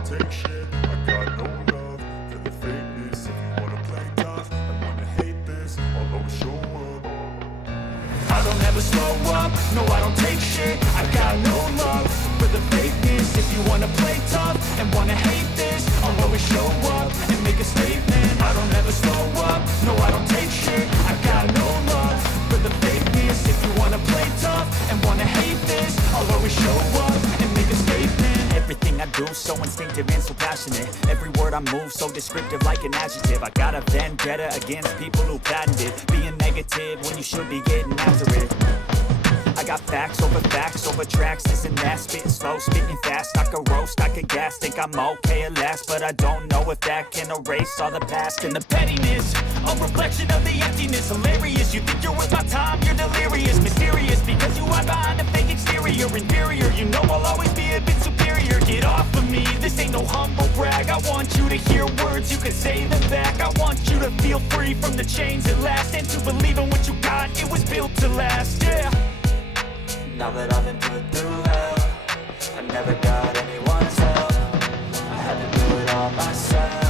don't take shit. I got no love for the fakeness. If you wanna play tough and wanna hate this, I'll always show up. I don't ever slow up, no I don't take shit. I got no love for the fakeness. If you wanna play tough and wanna hate this, I'll always show up and make a statement. I don't ever slow up, no I don't take shit. I got no love for the fakeness. If you wanna play tough and wanna hate this, I'll always show up and make a statement. Everything I do so instinctive and so passionate. Every word I move so descriptive like an adjective. I got a vendetta against people who patented being negative when you should be getting after it. I got facts over tracks, this and that. Spitting slow, spitting fast, I could roast, I could gas. Think I'm okay at last, but I don't know if that can erase all the past. And the pettiness, a reflection of the emptiness. Hilarious, you think you're worth my time, you're delirious. Mysterious, because you hide behind a fake exterior. Inferior, you know I'll always be a bit superior. Get off of me, this ain't no humble brag. I want you to hear words, you can say them back. I want you to feel free from the chains at last, and to believe in what you got, it was built to last, yeah. Now that I've been put through hell, I never got anyone's help. I had to do it all myself.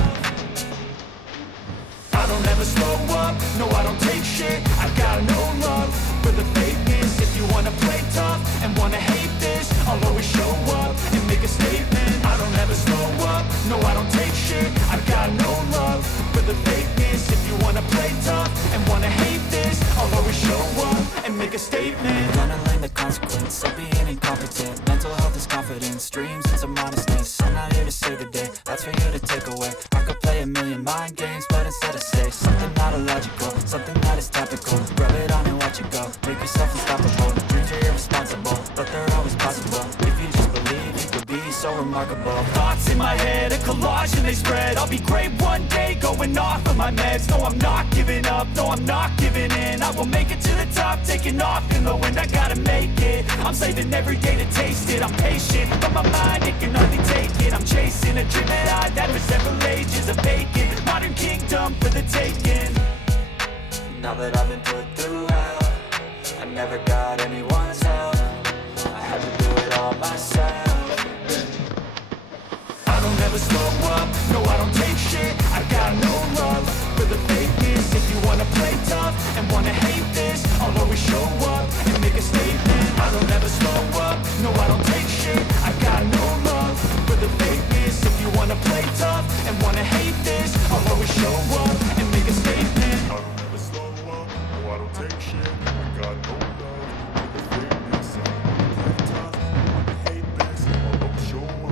I don't ever slow up, no I don't take shit. I got no love for the fakeness. If you wanna play tough and wanna hate this, I'll always show up and make a statement. I don't ever slow up, no I don't take shit. I got no love for the fakeness. If you wanna play tough and wanna hate this, I'll always show up and make a statement. Gonna learn the consequence of being incompetent. Mental health is confidence, dreams and some honestness. I'm not here to save the day, that's for you to take away. I could play a million mind games, but instead I say something not illogical, something that is topical. Rub it on and watch it go, make yourself unstoppable. Dreams are irresponsible, but they're always possible. If you just believe, you could be so remarkable. Thoughts in my head, a collage and they spread. I'll be great one day, going off of my meds. No, I'm not giving up, no, I'm not giving in. I will make it to the top, taking off in the wind. I gotta make it, I'm saving every day to taste it. I'm patient, but my mind, it can hardly take it. I'm chasing a dream that I had for several ages of vacant. Modern kingdom for the taking. Now that I've been put through hell, I never got anyone's help. I had to do it all myself. I don't ever slow up, no I don't take shit. I got no love for the fakeness. If you wanna play tough and wanna hate this, I'll always show up and make a statement. I don't ever slow up, no I don't take shit. I got no love for the fakeness. If you wanna play tough and wanna hate this, I'll always show up and make a statement. I don't ever slow up, no I don't take shit. I got no love for the fakeness. If you wanna play tough and wanna hate this, I'll always show up.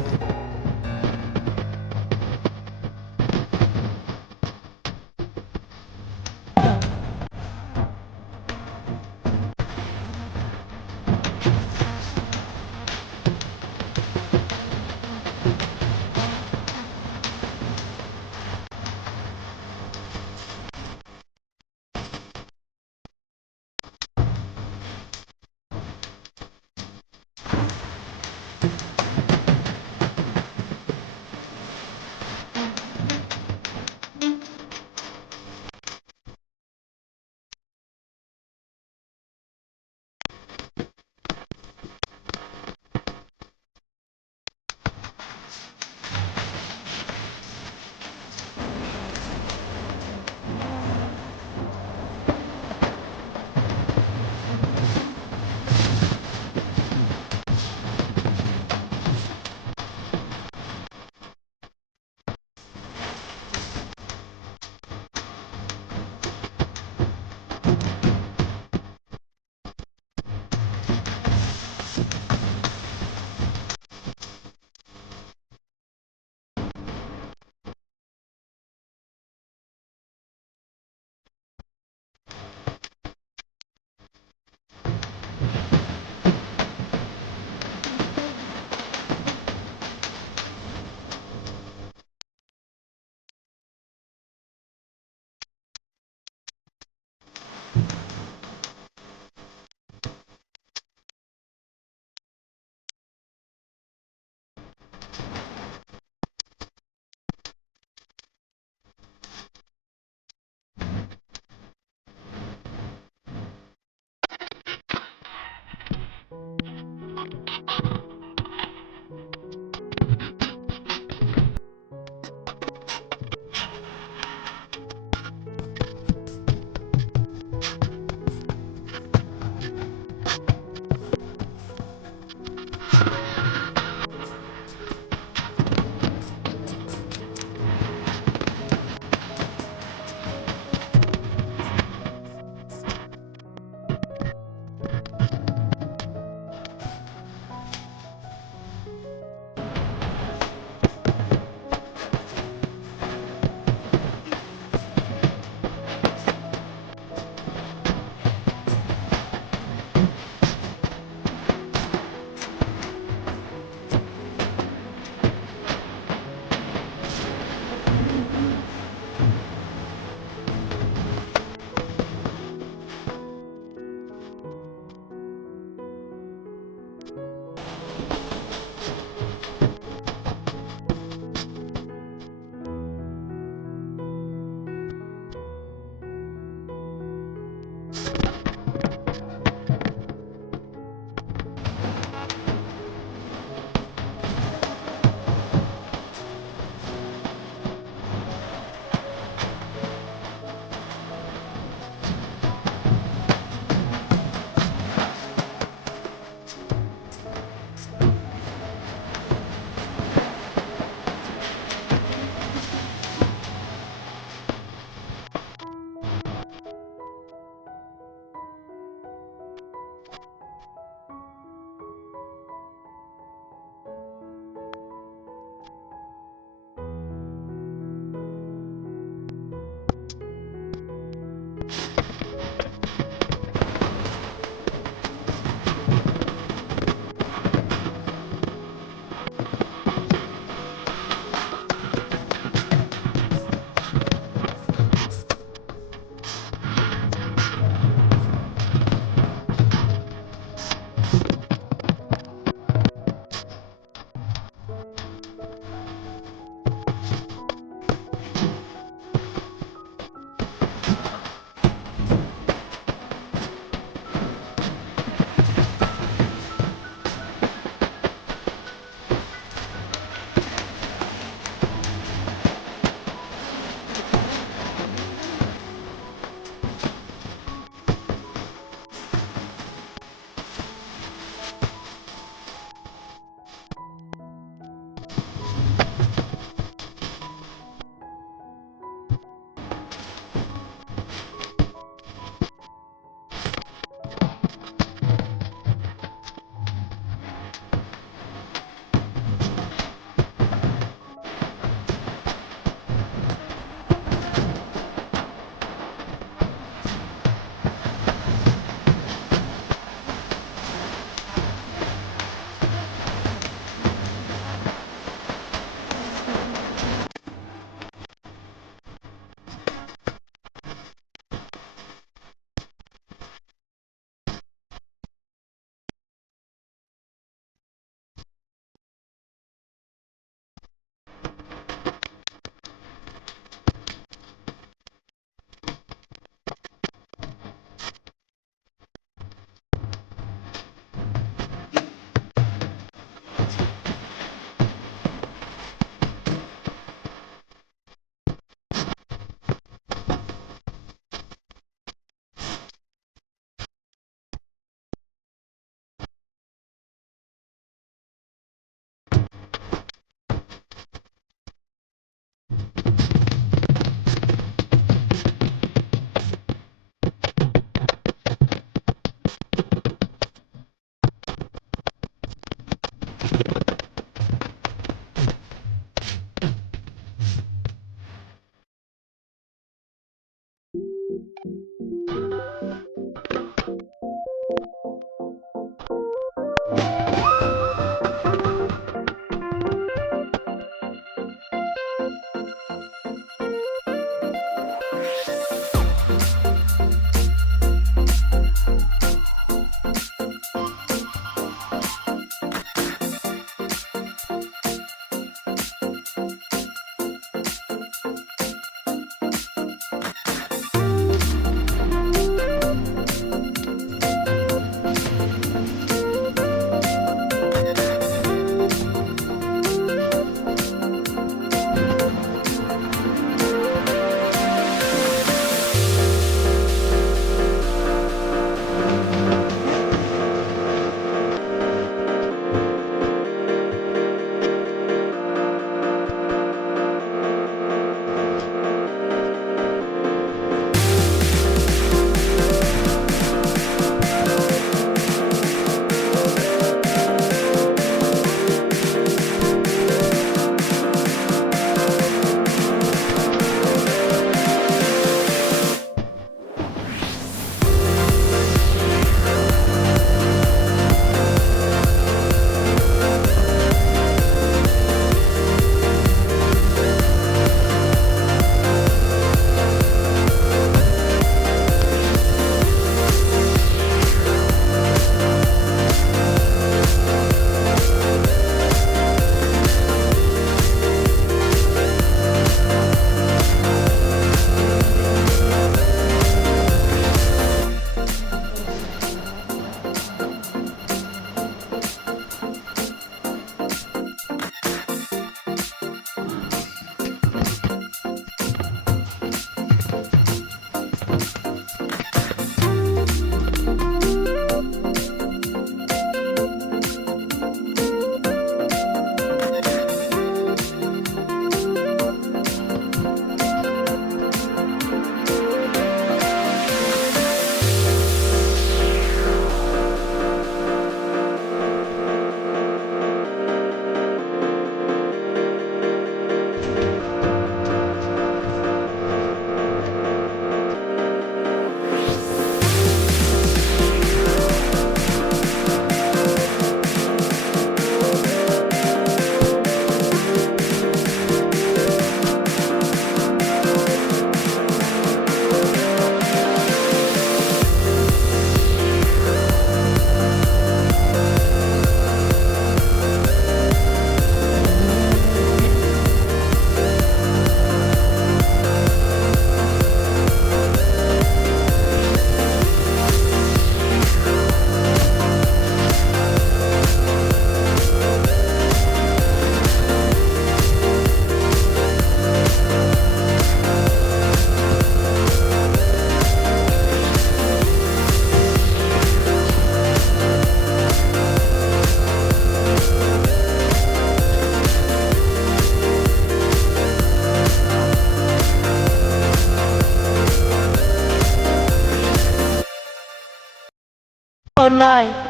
night.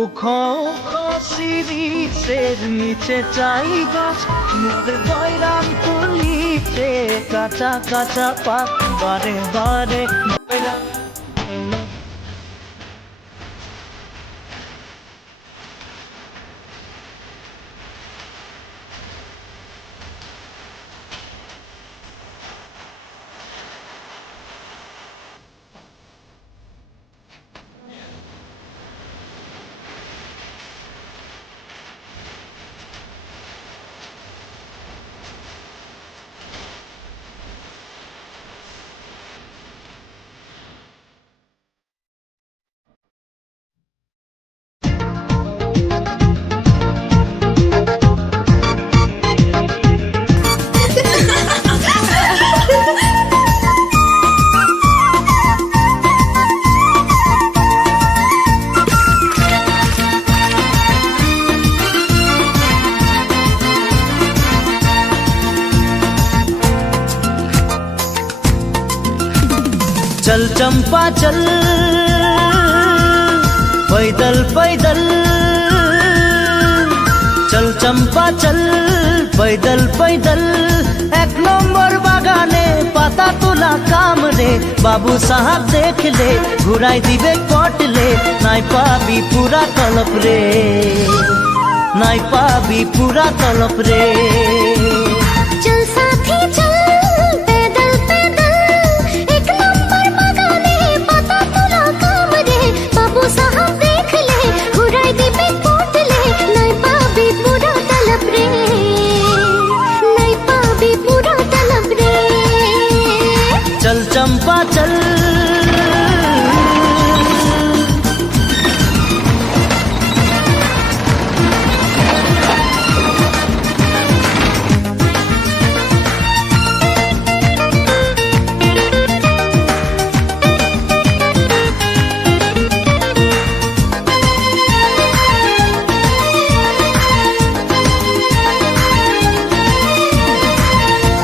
উখো উখো সিরিসের নিচে চাই গাছ মোর বয়রাম তুলিছে কাঁচা কাঁচা পাত বারে বারে বয়রাম चल चंपा चल पैदल पैदल चल चंपा चल पैदल पैदल एक नंबर बागाने पाता तुला काम रे बाबू साहब देख ले घुराई दिबे कट ले नाई पाबी पूरा तलप रे नाई पाबी पूरा तलप रे